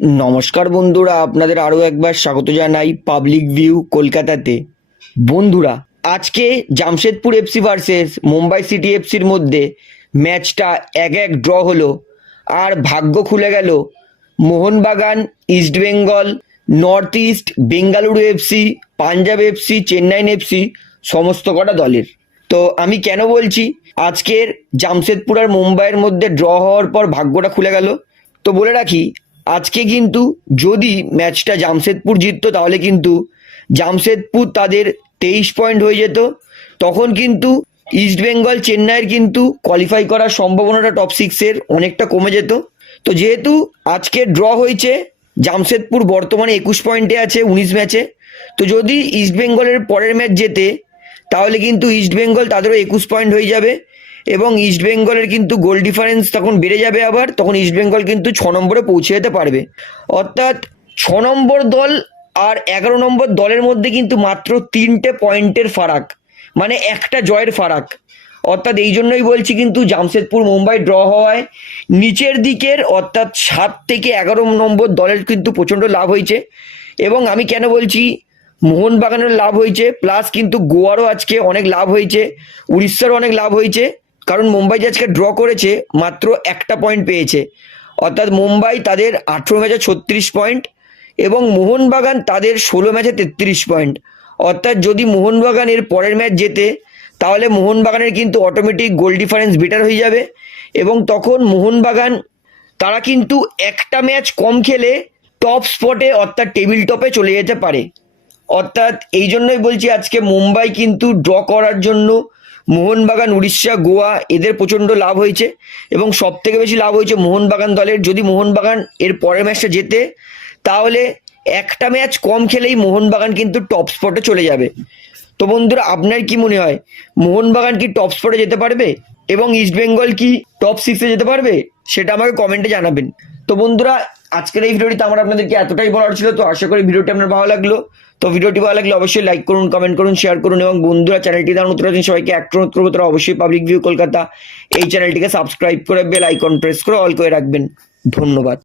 নমস্কার বন্ধুরা, আপনাদের আরও একবার স্বাগত জানাই পাবলিক ভিউ কলকাতাতে। বন্ধুরা, আজকে Jamshedpur FC versus Mumbai City এফসির মধ্যে ম্যাচটা এক এক ড্র হলো। আর ভাগ্য খুলে গেল Mohun Bagan East Bengal north east Bengaluru FC Punjab FC Chennaiyin FC সমস্ত কটা দলের। তো আমি কেন বলছি, আজকের জামশেদপুর আর মুম্বাইয়ের মধ্যে ড্র হওয়ার পর ভাগ্যটা খুলে গেল। তো বলে রাখি আজকে কিন্তু যদি ম্যাচটা জামশেদপুর জিততো, তাহলে কিন্তু জামশেদপুর তাদের তেইশ পয়েন্ট হয়ে যেত। তখন কিন্তু ইস্টবেঙ্গল চেন্নাইয়ের কিন্তু কোয়ালিফাই করার সম্ভাবনাটা টপ সিক্সের অনেকটা কমে যেত। তো যেহেতু আজকে ড্র হয়েছে, জামশেদপুর বর্তমানে একুশ পয়েন্টে আছে উনিশ ম্যাচে। তো যদি ইস্টবেঙ্গলের পরের ম্যাচ জেতে, তাহলে কিন্তু ইস্টবেঙ্গল তাদেরও একুশ পয়েন্ট হয়ে যাবে। এবং ইস্টবেঙ্গলের কিন্তু গোল ডিফারেন্স তখন বেড়ে যাবে আবার, তখন ইস্টবেঙ্গল কিন্তু ছ নম্বরে পৌঁছে যেতে পারবে। অর্থাৎ ছ নম্বর দল আর এগারো নম্বর দলের মধ্যে কিন্তু মাত্র তিনটে পয়েন্টের ফারাক মানে একটা জয়ের ফারাক। অর্থাৎ এই জন্যই বলছি কিন্তু জামশেদপুর মুম্বাই ড্র হওয়ায় নিচের দিকের, অর্থাৎ সাত থেকে এগারো নম্বর দলের কিন্তু প্রচণ্ড লাভ হয়েছে। এবং আমি কেন বলছি, মোহনবাগানের লাভ হয়েছে প্লাস কিন্তু গোয়ারও আজকে অনেক লাভ হয়েছে, উড়িষ্যারও অনেক লাভ হয়েছে। কারণ মুম্বাই যে আজকে ড্র করেছে, মাত্র একটা পয়েন্ট পেয়েছে। অর্থাৎ মুম্বাই তাদের আঠেরো ম্যাচে ছত্রিশ পয়েন্ট এবং মোহনবাগান তাদের ষোলো ম্যাচে তেত্রিশ পয়েন্ট অর্থাৎ যদি মোহনবাগান এর পরের ম্যাচ জেতে, তাহলে মোহনবাগানের কিন্তু অটোমেটিক গোল ডিফারেন্স বেটার হয়ে যাবে এবং তখন মোহনবাগান, তারা কিন্তু একটা ম্যাচ কম খেলে টপ স্পটে অর্থাৎ টেবিল টপে চলে যেতে পারে। অর্থাৎ এই জন্যই বলছি আজকে মুম্বাই কিন্তু ড্র করার জন্য মোহনবাগান, উড়িষ্যা, গোয়া এদের প্রচণ্ড লাভ হয়েছে এবং সব থেকে বেশি লাভ হয়েছে মোহনবাগান দলের। যদি মোহনবাগান এর পরের ম্যাচটা জেতে, তাহলে একটা ম্যাচ কম খেলেই মোহনবাগান কিন্তু টপ স্পটে চলে যাবে। তো বন্ধুরা, আপনার কি মনে হয়? মোহনবাগান কি টপ স্পটে যেতে পারবে এবং ইস্টবেঙ্গল কি টপ সিক্সে যেতে পারবে? সেটা আমাকে কমেন্টে জানাবেন। তো বন্ধুরা আজকের এই ভিডিওটিতে আমার আপনাদেরকে এতটাই বলার ছিল, তো আশা করি ভিডিওটি আপনার ভালো লাগল। তো ভিডিওটি ভালো লাগলে অবশ্যই লাইক করুন কমেন্ট করুন শেয়ার করুন এবং বন্ধুরা চ্যানেলটি তার নতুন আছেন সবাইকে এক অনুরোধ করব, তারা অবশ্যই পাবলিক ভিউ কলকাতা এই চ্যানেলটিকে সাবস্ক্রাইব করে বেল আইকন প্রেস করে অল করে রাখবেন। ধন্যবাদ।